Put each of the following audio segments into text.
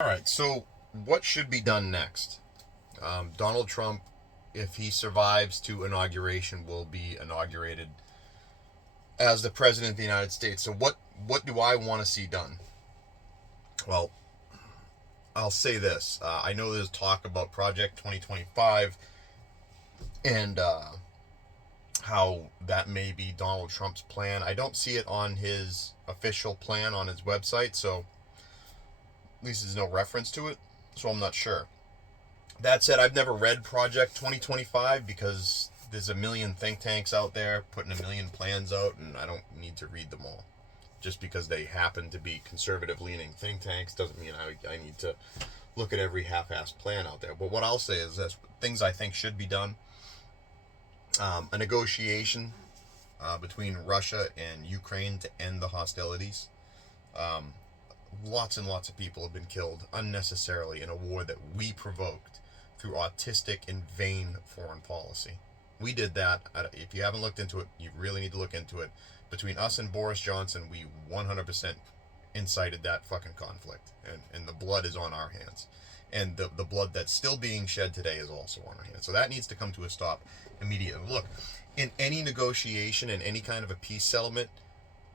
All right, so what should be done next? Donald Trump, if he survives to inauguration, will be inaugurated as the president of the United States. So what do I want to see done? Well, I'll say this. I know there's talk about Project 2025 and how that may be Donald Trump's plan. I don't see it on his official plan on his website, so at least there's no reference to it. So I'm not sure. That said, I've never read Project 2025 because there's a million think tanks out there putting a million plans out, and I don't need to read them all. Just because they happen to be conservative leaning think tanks doesn't mean I need to look at every half assed plan out there. But what I'll say is this: things I think should be done. A negotiation between Russia and Ukraine to end the hostilities. Um, Lots and lots of people have been killed unnecessarily in a war that we provoked through autistic and vain foreign policy. We did that. If you haven't looked into it, you really need to look into it. Between us and Boris Johnson, we 100% incited that fucking conflict. And the blood is on our hands. And the blood that's still being shed today is also on our hands. So that needs to come to a stop immediately. Look, in any negotiation, in any kind of a peace settlement,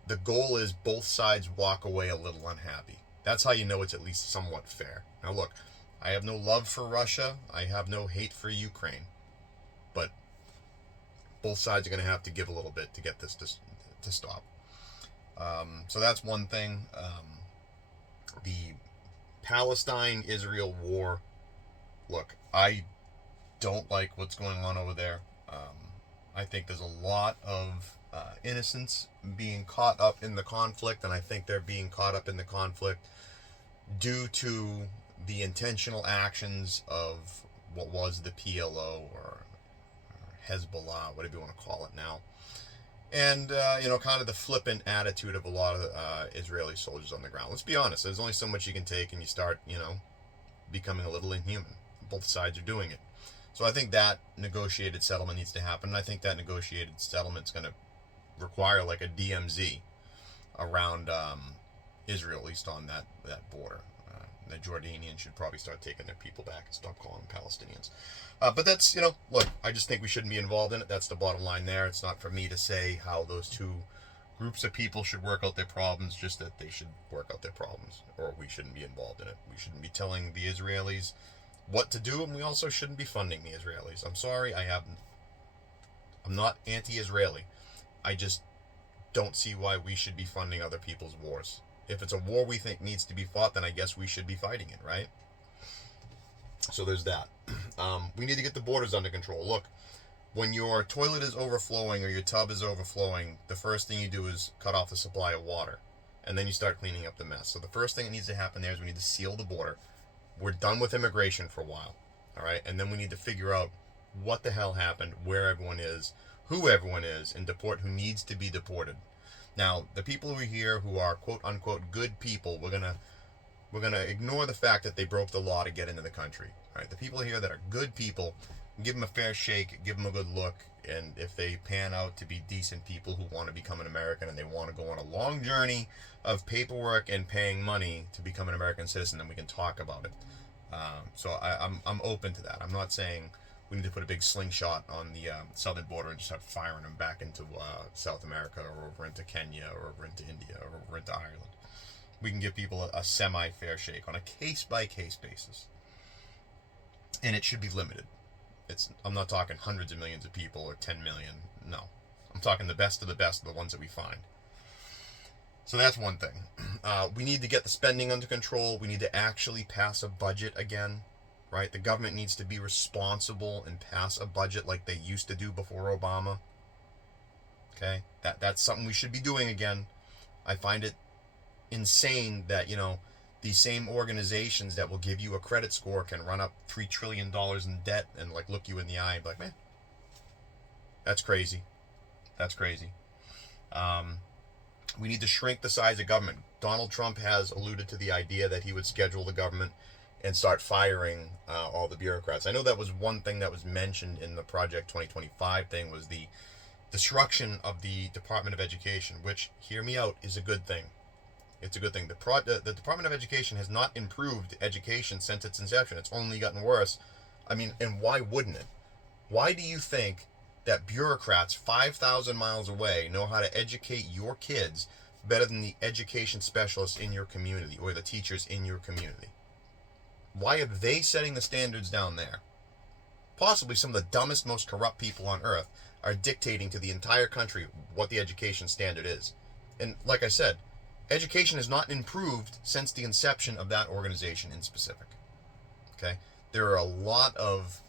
the goal is both sides walk away a little unhappy. That's how you know it's at least somewhat fair. Now, look, I have no love for Russia. I have no hate for Ukraine. But both sides are going to have to give a little bit to get this to stop. So that's one thing. The Palestine-Israel war. Look, I don't like what's going on over there. I think there's a lot of innocents being caught up in the conflict, and I think they're being caught up in the conflict due to the intentional actions of what was the PLO or Hezbollah, whatever you want to call it now. And, kind of the flippant attitude of a lot of Israeli soldiers on the ground. Let's be honest, there's only so much you can take, and you start, becoming a little inhuman. Both sides are doing it. So I think that negotiated settlement needs to happen. And I think that negotiated settlement is going to require like a DMZ around Israel, at least on that border. The Jordanians should probably start taking their people back and stop calling them Palestinians. But that's, look, I just think we shouldn't be involved in it. That's the bottom line there. It's not for me to say how those two groups of people should work out their problems, just that they should work out their problems, or we shouldn't be involved in it. We shouldn't be telling the Israelis what to do, and we also shouldn't be funding the Israelis. I'm sorry, I'm not anti-Israeli. I just don't see why we should be funding other people's wars. If it's a war we think needs to be fought, then I guess we should be fighting it, right? So there's that. We need to get the borders under control. Look, when your toilet is overflowing or your tub is overflowing, the first thing you do is cut off the supply of water. And then you start cleaning up the mess. So the first thing that needs to happen there is we need to seal the border. We're done with immigration for a while. All right? And then we need to figure out what the hell happened, where everyone is, who everyone is, and deport who needs to be deported. Now, the people who are here who are quote unquote good people, we're gonna ignore the fact that they broke the law to get into the country. All right? The people here that are good people, give them a fair shake, give them a good look, and if they pan out to be decent people who want to become an American and they want to go on a long journey of paperwork and paying money to become an American citizen, then we can talk about it. So I'm open to that. I'm not saying we need to put a big slingshot on the southern border and just start firing them back into South America or over into Kenya or over into India or over into Ireland. We can give people a semi-fair shake on a case-by-case basis. And it should be limited. I'm not talking hundreds of millions of people or 10 million. No. I'm talking the best of the ones that we find. So that's one thing. We need to get the spending under control. We need to actually pass a budget again, right? The government needs to be responsible and pass a budget like they used to do before Obama. Okay? That's something we should be doing again. I find it insane that, these same organizations that will give you a credit score can run up $3 trillion in debt and look you in the eye and be like, man, that's crazy. That's crazy. We need to shrink the size of government. Donald Trump has alluded to the idea that he would schedule the government and start firing all the bureaucrats. I know that was one thing that was mentioned in the Project 2025 thing, was the destruction of the Department of Education, which, hear me out, is a good thing. It's a good thing. The Department of Education has not improved education since its inception. It's only gotten worse. I mean, and why wouldn't it? Why do you think that bureaucrats 5,000 miles away know how to educate your kids better than the education specialists in your community or the teachers in your community? Why are they setting the standards down there? Possibly some of the dumbest, most corrupt people on earth are dictating to the entire country what the education standard is. And like I said, education has not improved since the inception of that organization in specific. Okay? There are a lot of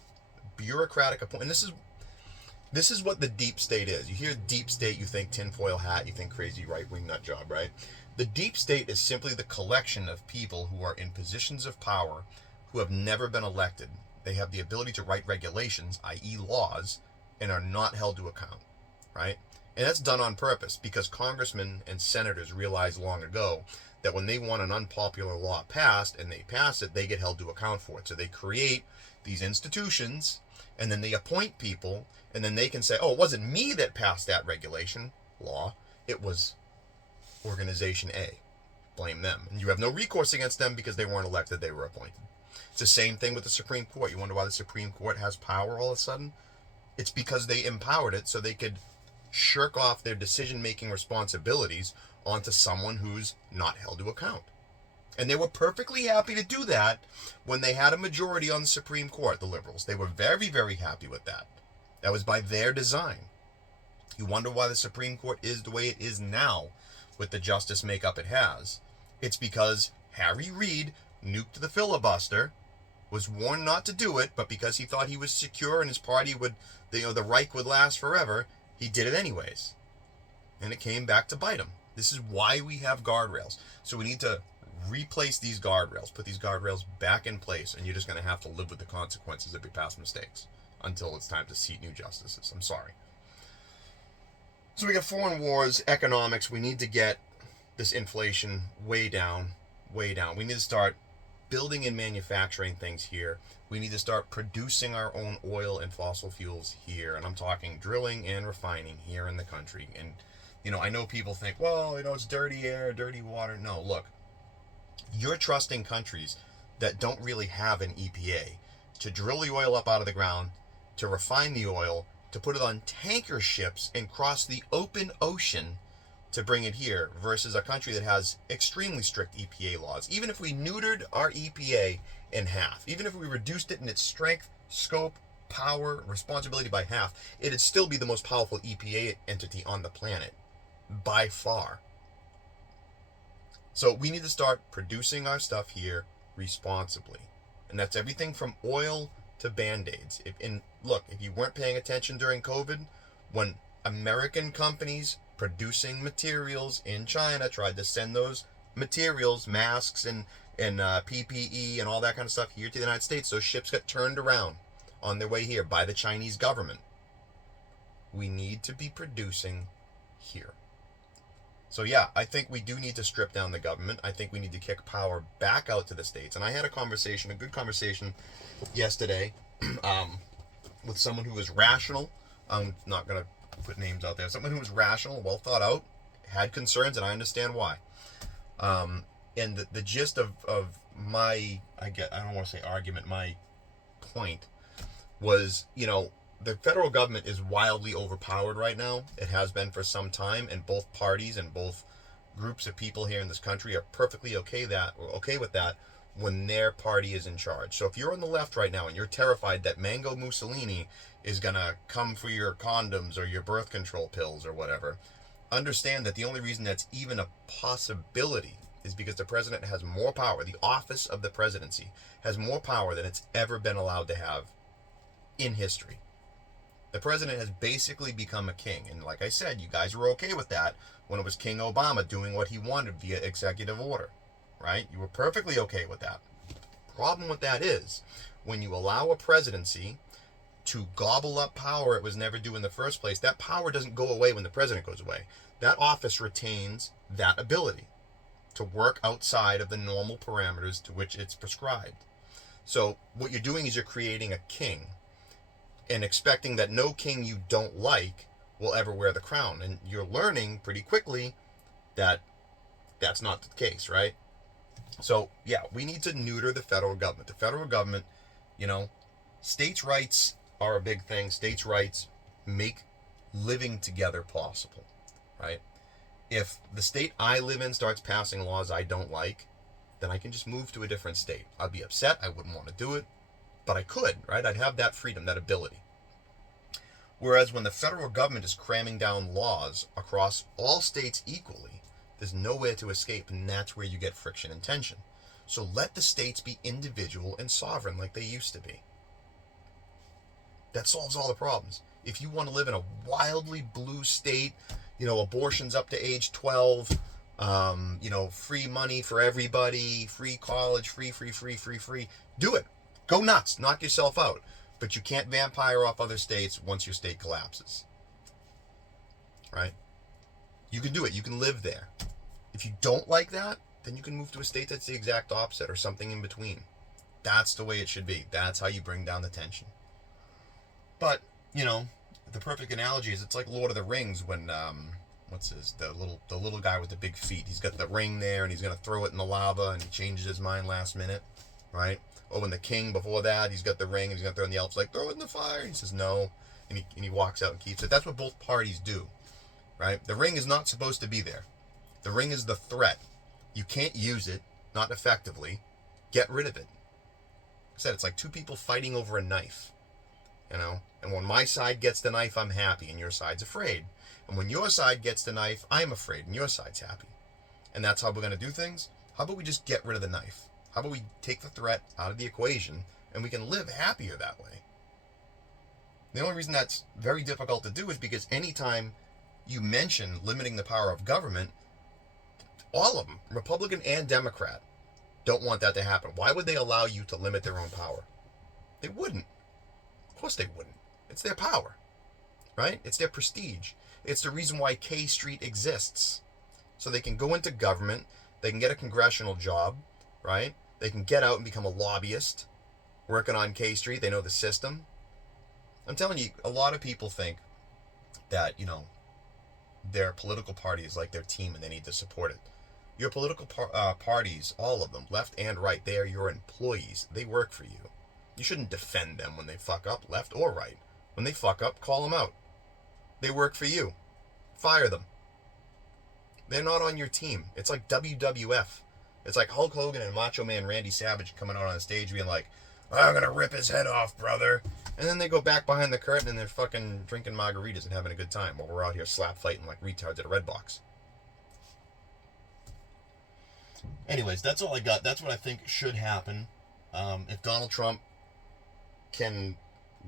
bureaucratic appointments. And this is what the deep state is. You hear deep state, you think tinfoil hat, you think crazy right-wing nut job, right? The deep state is simply the collection of people who are in positions of power who have never been elected. They have the ability to write regulations, i.e. laws, and are not held to account, right? And that's done on purpose because congressmen and senators realized long ago that when they want an unpopular law passed and they pass it, they get held to account for it. So they create these institutions and then they appoint people and then they can say, oh, it wasn't me that passed that regulation law. It was Organization A. Blame them. And you have no recourse against them because they weren't elected, they were appointed. It's the same thing with the Supreme Court. You wonder why the Supreme Court has power all of a sudden? It's because they empowered it so they could shirk off their decision-making responsibilities onto someone who's not held to account. And they were perfectly happy to do that when they had a majority on the Supreme Court, the liberals. They were very, very happy with that. That was by their design. You wonder why the Supreme Court is the way it is now with the justice makeup it has. It's because Harry Reid nuked the filibuster, was warned not to do it, but because he thought he was secure and his party would, the Reich would last forever, he did it anyways. And it came back to bite him. This is why we have guardrails. So we need to replace these guardrails, put these guardrails back in place, and you're just going to have to live with the consequences of your past mistakes until it's time to seat new justices. I'm sorry. So we got foreign wars, economics. We need to get this inflation way down, way down. We need to start building and manufacturing things here. We need to start producing our own oil and fossil fuels here. And I'm talking drilling and refining here in the country. And, I know people think, well, it's dirty air, dirty water. No, look, you're trusting countries that don't really have an EPA to drill the oil up out of the ground, to refine the oil, to put it on tanker ships and cross the open ocean to bring it here, versus a country that has extremely strict EPA laws. Even if we neutered our EPA in half, even if we reduced it in its strength, scope, power, responsibility by half, it'd still be the most powerful EPA entity on the planet, by far. So we need to start producing our stuff here responsibly. And that's everything from oil to Band-Aids. If you weren't paying attention during COVID, when American companies producing materials in China tried to send those materials, masks and PPE and all that kind of stuff here to the United States, those ships got turned around on their way here by the Chinese government. We need to be producing here. So yeah, I think we do need to strip down the government. I think we need to kick power back out to the states. And I had a good conversation yesterday with someone who was rational. I'm not going to put names out there. Someone who was rational, well thought out, had concerns, and I understand why. And the gist of my, I don't want to say argument, my point was, the federal government is wildly overpowered right now. It has been for some time, and both parties and both groups of people here in this country are perfectly okay with that when their party is in charge. So if you're on the left right now and you're terrified that Mango Mussolini is going to come for your condoms or your birth control pills or whatever, understand that the only reason that's even a possibility is because the president has more power. The office of the presidency has more power than it's ever been allowed to have in history. The president has basically become a king. And like I said, you guys were okay with that when it was King Obama doing what he wanted via executive order, right? You were perfectly okay with that. Problem with that is, when you allow a presidency to gobble up power it was never due in the first place, that power doesn't go away when the president goes away. That office retains that ability to work outside of the normal parameters to which it's prescribed. So what you're doing is you're creating a king and expecting that no king you don't like will ever wear the crown. And you're learning pretty quickly that that's not the case, right? So, yeah, we need to neuter the federal government. The federal government, you know, states' rights are a big thing. States' rights make living together possible, right? If the state I live in starts passing laws I don't like, then I can just move to a different state. I'd be upset. I wouldn't want to do it, but I could, right? I'd have that freedom, that ability. Whereas when the federal government is cramming down laws across all states equally, there's nowhere to escape, and that's where you get friction and tension. So let the states be individual and sovereign like they used to be. That solves all the problems. If you want to live in a wildly blue state, you know, abortion's up to age 12, you know, free money for everybody, free college, free, do it. Go nuts, knock yourself out. But you can't vampire off other states once your state collapses. Right? You can do it. You can live there. If you don't like that, then you can move to a state that's the exact opposite or something in between. That's the way it should be. That's how you bring down the tension. But, you know, the perfect analogy is it's like Lord of the Rings when, the little guy with the big feet. He's got the ring there and he's going to throw it in the lava and he changes his mind last minute, right? Or when the king before that, he's got the ring and he's going to throw it in the elves, like, throw it in the fire. He says no, and he walks out and keeps it. That's what both parties do, right? The ring is not supposed to be there. The ring is the threat. You can't use it, not effectively. Get rid of it. Like I said, it's like two people fighting over a knife, you know? And when my side gets the knife, I'm happy, and your side's afraid. And when your side gets the knife, I'm afraid, and your side's happy. And that's how we're going to do things. How about we just get rid of the knife? How about we take the threat out of the equation, and we can live happier that way? The only reason that's very difficult to do is because anytime you mention limiting the power of government, all of them, Republican and Democrat, don't want that to happen. Why would they allow you to limit their own power? They wouldn't. Of course they wouldn't. It's their power, right? It's their prestige. It's the reason why K Street exists. So they can go into government, they can get a congressional job, right? They can get out and become a lobbyist, working on K Street. They know the system. I'm telling you, a lot of people think that, you know, their political party is like their team and they need to support it. Your political parties, all of them, left and right, they are your employees. They work for you. You shouldn't defend them when they fuck up, left or right. When they fuck up, call them out. They work for you. Fire them. They're not on your team. It's like WWF. It's like Hulk Hogan and Macho Man Randy Savage coming out on stage being like, I'm gonna rip his head off, brother. And then they go back behind the curtain and they're fucking drinking margaritas and having a good time while we're out here slap fighting like retards at a Red Box. Anyways, that's all I got. That's what I think should happen. If Donald Trump can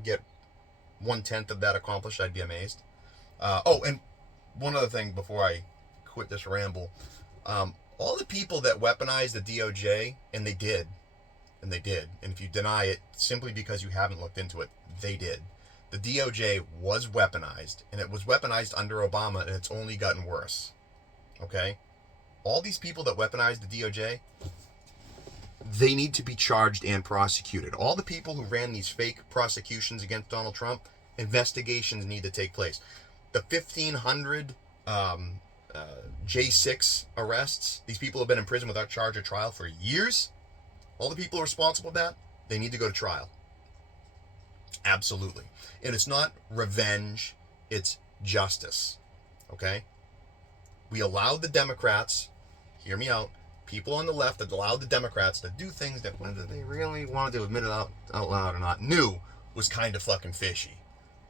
get 1/10 of that accomplished, I'd be amazed. And one other thing before I quit this ramble. All the people that weaponized the DOJ, and they did, and if you deny it simply because you haven't looked into it, they did. The DOJ was weaponized, and it was weaponized under Obama, and it's only gotten worse. Okay? All these people that weaponized the DOJ, they need to be charged and prosecuted. All the people who ran these fake prosecutions against Donald Trump, investigations need to take place. The 1,500 J6 arrests, these people have been in prison without charge or trial for years. All the people responsible for that, they need to go to trial. Absolutely. And it's not revenge, it's justice. Okay? We allowed the Democrats, hear me out, people on the left that allowed the Democrats to do things that whether they really wanted to admit it out loud or not, knew was kind of fucking fishy.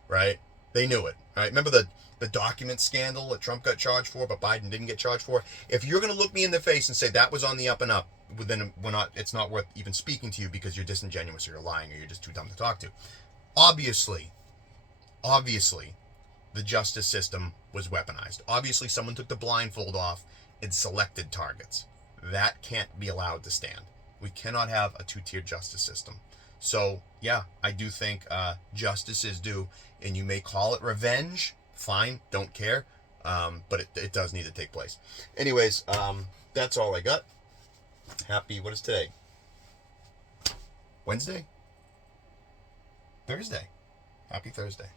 Right? They knew it. Right? Remember the document scandal that Trump got charged for, but Biden didn't get charged for? If you're going to look me in the face and say that was on the up and up, then it's not worth even speaking to you because you're disingenuous or you're lying or you're just too dumb to talk to. Obviously, the justice system was weaponized. Obviously, someone took the blindfold off and selected targets. That can't be allowed to stand. We cannot have a two-tiered justice system. So, yeah, I do think justice is due, and you may call it revenge. Fine, don't care, but it does need to take place. Anyways, that's all I got. What is today? Wednesday? Thursday. Happy Thursday.